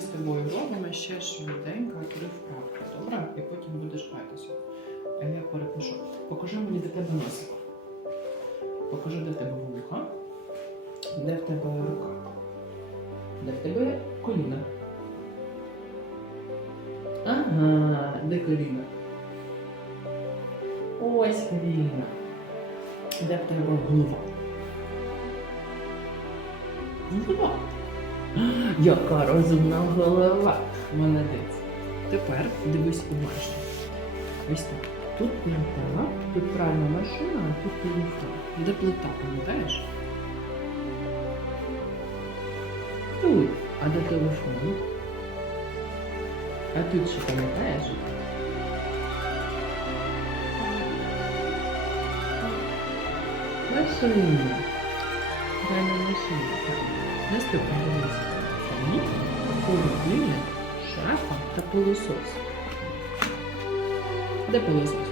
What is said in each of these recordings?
з тобою робимо ще швиденько три вправки, добре? І потім будеш гратися. А я перепишу. Покажи мені, де тебе носик. Покажи, де тебе вуха, де в тебе рука, де в тебе коліна. Ага, де коліна? Ось коліна. Де в тебе голова? Голова. Яка розумна голова. Молодець. Тепер дивись уважно. Ось так. Тут плита, тут пральна машина, а тут телефон. Де плита, пам'ятаєш? Тут. А де телефон? А тут що пам'ятаєш? Машина. Пральна машина. Так. Наступне дивись. Самі, холодильник, шафа та пилосос. Де пилосос?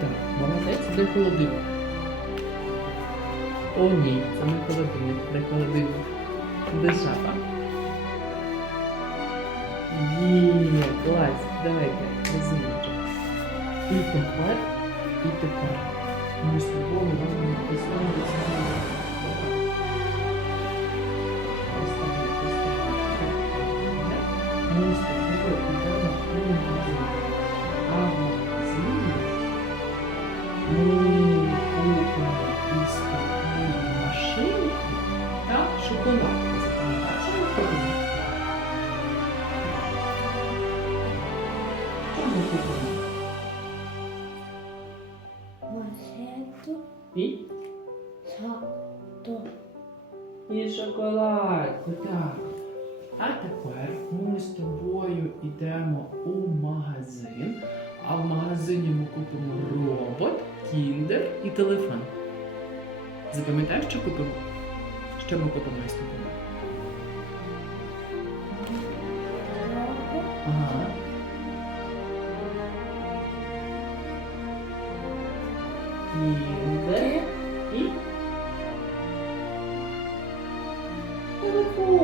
Так, молодець, де холодильник? О, ні, це не холодильник, де холодильник. Де шафа? Є, клас, давайте, розумничок. І тепер, і тепер. Ми з тобою робимо те Ми з тобою йдемо магазин. А в магазині ми купимо із тобою машинку та шоколадку. Що ми купимо? Що ми купимо? Масету І? сато. І шоколадку, так. А тепер ми з тобою йдемо у магазин, а в магазині ми купимо робот, кіндер і телефон. Запам'ятаєш, що купимо? Що ми купимо з тобою? Ага. Кіндер і телефон.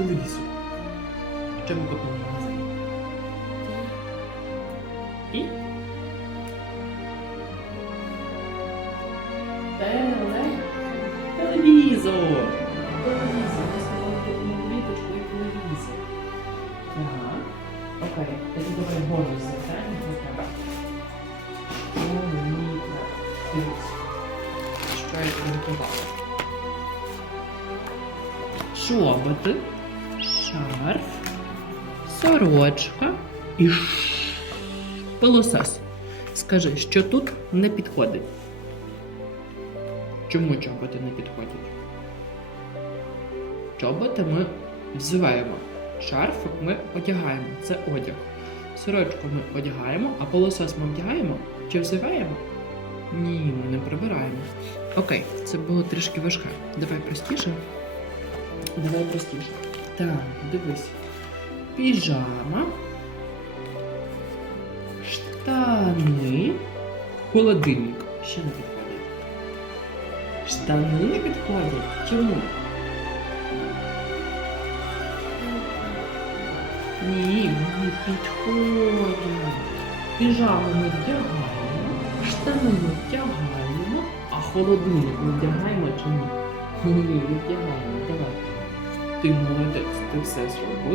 Телевізор. Що ми купимо в магазині? І теле... телевізор. Телевізор. Ми з тобою купимо квіточку і телевізор. Так. Окей. Тоді давай бонус завдання для тебе. Що мені треба? Дивись. Що я підготувала? Чоботи, шарф, сорочка і пилосос. Скажи, що тут не підходить? Чому чоботи не підходять? Чоботи ми взуваємо. Шарфик ми одягаємо. Це одяг. Сорочку ми одягаємо, а пилосос ми вдягаємо чи взиваємо? Ні, ми не прибираємо. Окей, це було трішки важке. Давай простіше. Давай простіше. Так, дивись. Піжама. Штани. Холодильник. Ще не підходить. Штани не підходять. Чому? Ні, вони підходять. Піжаму ми вдягаємо, штани ми вдягаємо, а холодильник ми вдягаємо чи? Ні, не вдягаємо. Давай. Ти молодець, ти все зробив.